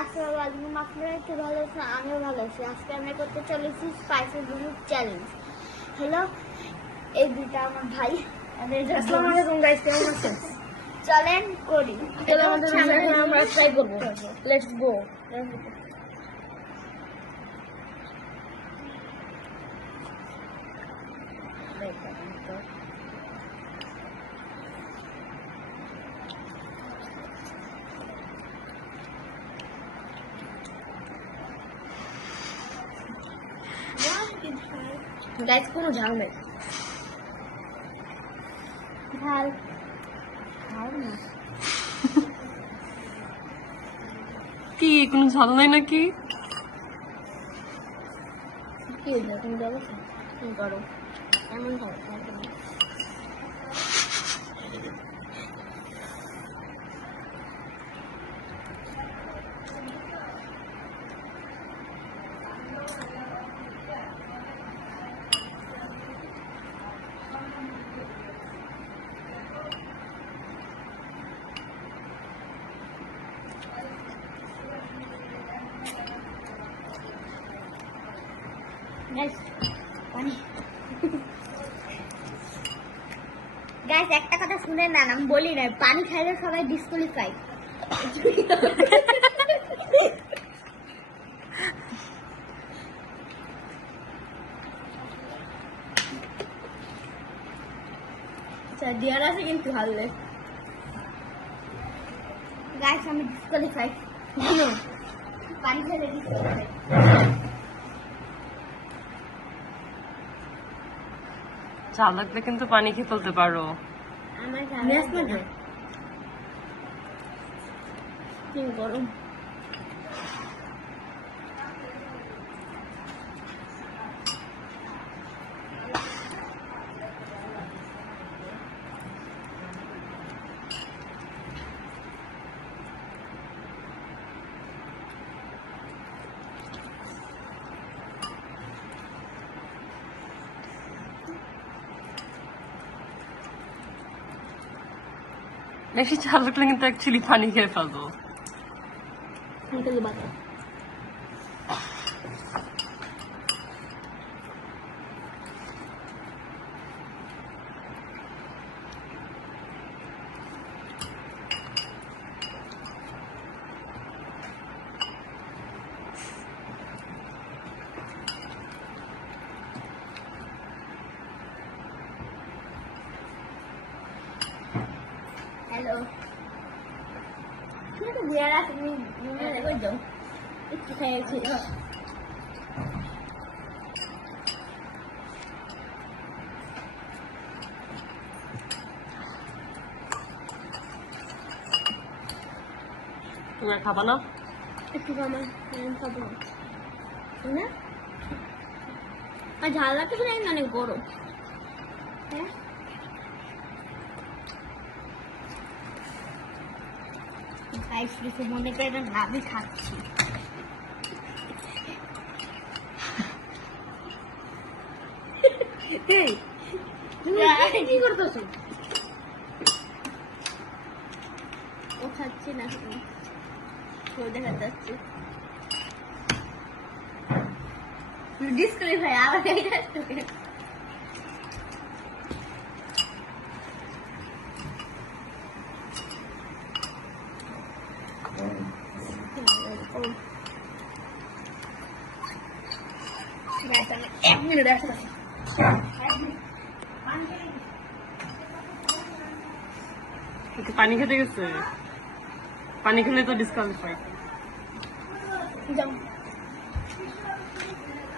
আসসালামু আলাইকুম। আপনারা একটু ভালো আছেন, আমিও ভালো আছি। আজকে আমরা করতে চলেছি স্পাইসি গ্রুপ চ্যালেঞ্জ। হ্যালো, এই দুইটা আমার ভাই। আসসালামু আলাইকুম গাইস, কেমন আছেন? চলেন করি। তাহলে আমাদের এখন আমরা ট্রাই করব। Let's go. গাইস কোনো ঝাল নেই। ঝাল ঝাল না, কি কোনো ঝাল নাই নাকি? কি হয়েছে তুমি যাবো কি করো এমন ঝাল ঝাল না। Guys, পানি। গাইস একটা কথা শুনে না, আমি বলি না, পানি খাইলে সবাই ডিসকোয়ালিফাই। আচ্ছা ডিয়ার আছে কিন্তু হারলে। গাইস আমি ডিসকোয়ালিফাই। পানি খাইলে ডিসকোয়ালিফাই। ঝাল লাগলে কিন্তু পানি খেয়ে ফেলতে পারো। আমার নেক্সট না কি গরম। বেশি ঝাল লাগলে কিন্তু অ্যাকচুয়ালি পানি খেয়ে ফেলবো। নিকল বাতা হ্যালো, ঠিক আছে বিয়ার আছে, তুমি কই যাও একটু খাইছি। তুমি আর খাবা না? একটু আমার খাবো না আর ঝাল লাগতে শুনে অনেক গরম। হ্যাঁ গাইস কিছু মনে করে না, আমি খাচ্ছি। এই তুমি কি করতেছো? ও খাচ্ছি না, ও দেখা যাচ্ছে ডিসকোয়ালিফাই। আবার এক মিনিট আসতে একটু পানি খেতে গেছে। পানি খেলে তো ডিসকাউন্ট পাই। যাও।